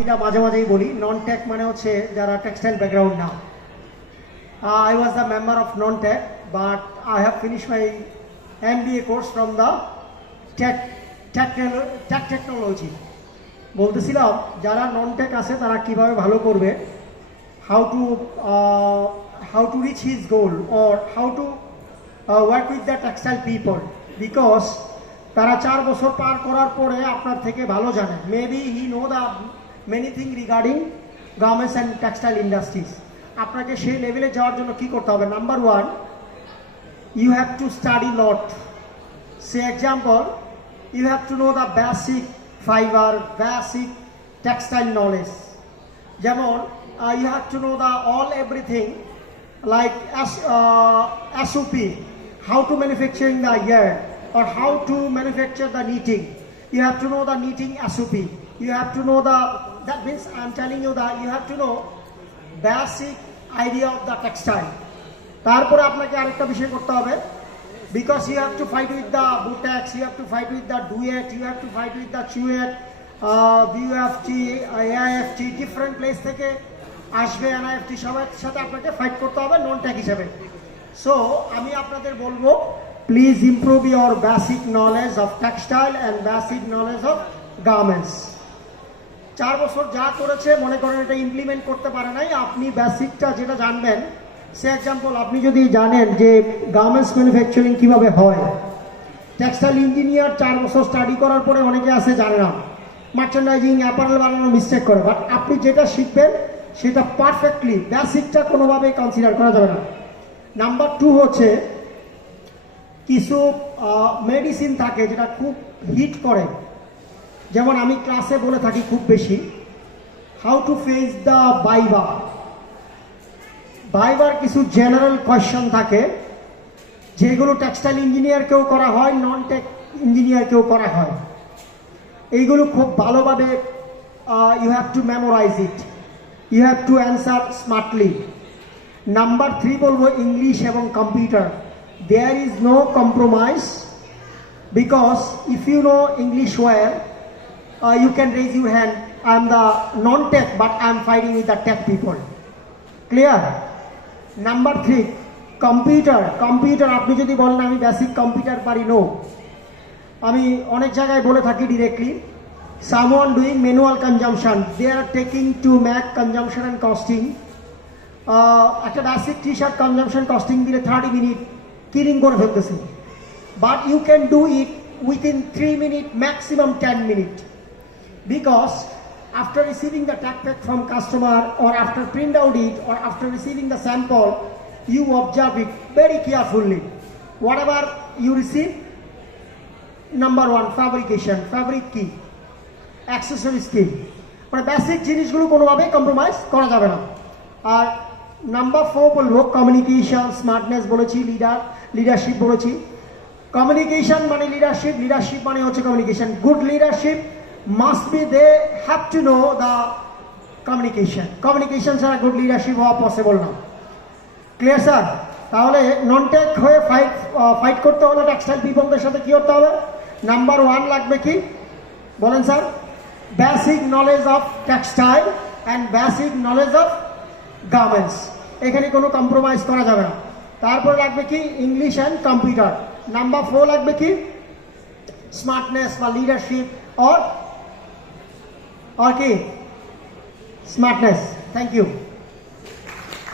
এটা মাঝে মাঝেই বলি, নন টেক মানে হচ্ছে যারা টেক্সটাইল ব্যাকগ্রাউন্ড না। I was the member of non-tech, but I have finished my MBA course from the tech technology. বলতেছিলাম যারা নন টেক আছে তারা কিভাবে ভালো করবে, how to reach his goal or how to work with the textile people, because তারা 4 বছর পার করার পরে আপনার থেকে ভালো জানে। Maybe he know the many thing regarding garments and textile industries. আপনাকে সেই লেভেলে যাওয়ার জন্য কি করতে হবে? Number 1, you have to study lot. Say example, you have to know the basic fiber, basic textile knowledge. যেমন you have to know the all everything like SOP, how to manufacturing the yarn or how to manufacture the knitting. You have to know the knitting SOP. You have to know that means I'm telling you that you have to know basic idea of the textile. তারপরে আপনাকে আরেকটা বিষয় করতে হবে, because you have to fight with the Butex, you have to fight with the Duet, you have to fight with the Chuet, BUFT, AIFT, different place থেকে আসবে, NIFT, সবার সাথে আপনাকে ফাইট করতে হবে নন টেক হিসেবে। সো আমি আপনাদের বলবো, please improve your basic knowledge of textile and basic knowledge of garments. 4 বছর যা করেছে মনে করেন এটা ইমপ্লিমেন্ট করতে পারে নাই, আপনি বেসিকটা যেটা জানবেন, সে এক্সাম্পল আপনি যদি জানেন যে গার্মেন্টস ম্যানুফ্যাকচারিং কীভাবে হয়, টেক্সটাইল ইঞ্জিনিয়ার 4 বছর স্টাডি করার পরে অনেকে আছে জানে না, মার্চেন্ডাইজিং অ্যাপারেল বানানো মিস্টেক করে, বাট আপনি যেটা শিখবেন সেটা পারফেক্টলি, বেসিকটা কোনোভাবেই কনসিডার করা যাবে না। নাম্বার 2 হচ্ছে কিছু মেডিসিন থাকে যেটা খুব হিট করে, যেমন আমি ক্লাসে বলে থাকি খুব বেশি, হাউ টু ফেস দ্য বাইবার কিছু জেনারেল কোয়েশ্চন থাকে যেগুলো টেক্সটাইল ইঞ্জিনিয়ারকেও করা হয়, নন টেক ইঞ্জিনিয়ারকেও করা হয়। এইগুলো খুব ভালোভাবে you have to memorize it, you have to answer smartly. Number 3 বলবো ইংলিশ এবং computer, there is no compromise, because if you know English well you can raise your hand. I am the non-tech, but I am fighting with the tech people. Clear? Number 3, computer আপনি যদি বলেন আমি basic computer পারি, no. আমি অনেক জায়গায় বলে থাকি directly, someone doing manual consumption, they are taking to make consumption and costing. একটা basic T shirt consumption costing দিলে 30 মিনিট কিলিং করে ফেলতেছে, but you can do it within 3 minutes, maximum 10 minutes. Because after receiving the tag pack from customer, or after print out it, or after receiving the sample, you observe it very carefully. Whatever you receive, number 1, fabrication, fabric key, accessories key, মানে basic জিনিসগুলো কোনোভাবেই compromise করা যাবে না। আর number 4 বলবো communication, smartness বলেছি, leadership বলেছি। Communication মানে লিডারশিপ মানে হচ্ছে communication. Good leadership must be, they have to know the communication ছাড়া গুড লিডারশিপ হওয়া পসিবল না। Clear sir? তাহলে নন টেক হয়ে ফাইট করতে হলে টেক্সটাইল পিপলদের সাথে কি করতে হবে? নাম্বার 1 লাগবে কি বলেন sir? Basic knowledge of textile and basic knowledge of garments, এখানে কোনো কম্প্রোমাইজ করা যাবে না। তারপরে লাগবে কি? English and computer. নাম্বার 4 লাগবে কি? স্মার্টনেস বা লিডারশিপ or কি? স্মার্টনেস। Thank you.